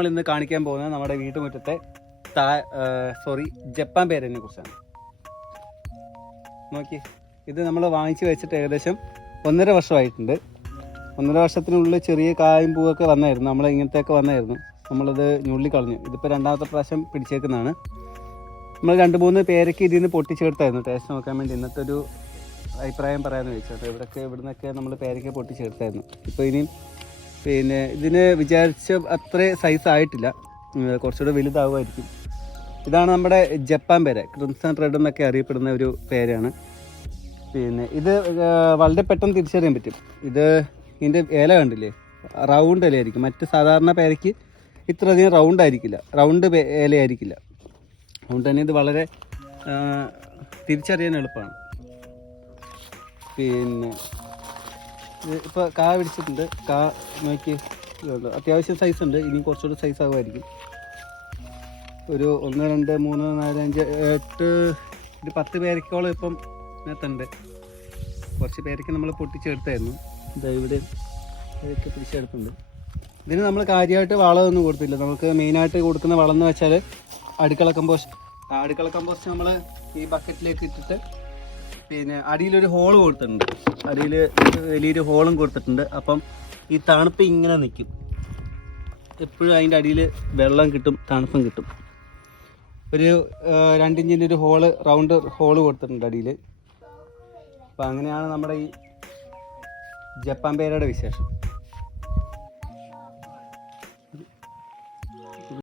നമ്മൾ ഇന്ന് കാണിക്കാൻ പോകുന്നത് നമ്മുടെ വീട്ടുമുറ്റത്തെ ജപ്പാൻ പേരനെ കുറിച്ചാണ്. നോക്കി, ഇത് നമ്മൾ വാങ്ങിച്ചു വെച്ചിട്ട് ഏകദേശം 1.5 വർഷമായിട്ടുണ്ട്. 1.5 വർഷത്തിനുള്ളിൽ ചെറിയ കായും പൂവൊക്കെ വന്നായിരുന്നു. നമ്മൾ ഇങ്ങനത്തെയൊക്കെ വന്നായിരുന്നു. നമ്മളിത് ഞുള്ളിക്കളഞ്ഞു. ഇതിപ്പോൾ 2ാമത്തെ പ്രാവശ്യം പിടിച്ചേക്കുന്നതാണ്. നമ്മൾ 2-3 പേരയ്ക്ക് ഇതിൽ നിന്ന് പൊട്ടിച്ചെടുത്തായിരുന്നു ടേസ്റ്റ് നോക്കാൻ വേണ്ടി. ഇന്നത്തെ ഒരു അഭിപ്രായം പറയാമെന്ന് ചോദിച്ചത്. ഇവിടുന്നൊക്കെ നമ്മൾ പേരയ്ക്ക് പൊട്ടിച്ചെടുത്തായിരുന്നു. ഇപ്പോൾ ഇനിയും ഇതിന് വിചാരിച്ച അത്ര സൈസ് ആയിട്ടില്ല, കുറച്ചുകൂടെ വലുതാവുമായിരിക്കും. ഇതാണ് നമ്മുടെ ജപ്പാൻ പേര, ക്രിംസൺ റെഡ് എന്നൊക്കെ അറിയപ്പെടുന്ന ഒരു പേരാണ്. ഇത് വളരെ പെട്ടെന്ന് തിരിച്ചറിയാൻ പറ്റും. ഇതിൻ്റെ ഇല കണ്ടില്ലേ, റൗണ്ട് ഇലയായിരിക്കും. മറ്റ് സാധാരണ പേരയ്ക്ക് ഇത്രയധികം റൗണ്ട് ഇലയായിരിക്കില്ല. അതുകൊണ്ട് തന്നെ ഇത് വളരെ തിരിച്ചറിയാൻ എളുപ്പമാണ്. ഇപ്പോൾ കാ പിടിച്ചിട്ടുണ്ട്. കാ നോക്കി, അത്യാവശ്യം സൈസ് ഉണ്ട്. ഇനി കുറച്ചുകൂടി സൈസ് ആകുമായിരിക്കും. ഒരു 1, 2, 3, 4, 5, 8, 10 പേരയ്ക്കോളം ഇപ്പം ഇതിനകത്തുണ്ട്. കുറച്ച് പേരയ്ക്ക് നമ്മൾ പൊട്ടിച്ചെടുത്തായിരുന്നു. ഇവിടെ പേരയ്ക്ക് പിടിച്ചെടുത്തുണ്ട്. ഇതിന് നമ്മൾ കാര്യമായിട്ട് വളമൊന്നും കൊടുത്തില്ല. നമുക്ക് മെയിനായിട്ട് കൊടുക്കുന്ന വളം എന്ന് വെച്ചാൽ അടുക്കള കമ്പോസ്റ്റ് നമ്മൾ ഈ ബക്കറ്റിലേക്ക് ഇട്ടിട്ട് അടിയിലൊരു ഹോള് കൊടുത്തിട്ടുണ്ട്. അടിയിൽ വലിയൊരു ഹോളും കൊടുത്തിട്ടുണ്ട്. അപ്പം ഈ തണുപ്പ് ഇങ്ങനെ നിൽക്കും. എപ്പോഴും അതിൻ്റെ അടിയിൽ വെള്ളം കിട്ടും, തണുപ്പും കിട്ടും. ഒരു 2 ഇഞ്ചിൻ്റെ ഒരു റൗണ്ട് ഹോള് കൊടുത്തിട്ടുണ്ട് അടിയിൽ. അപ്പം അങ്ങനെയാണ് നമ്മുടെ ഈ ജപ്പാൻ പേരയുടെ വിശേഷം.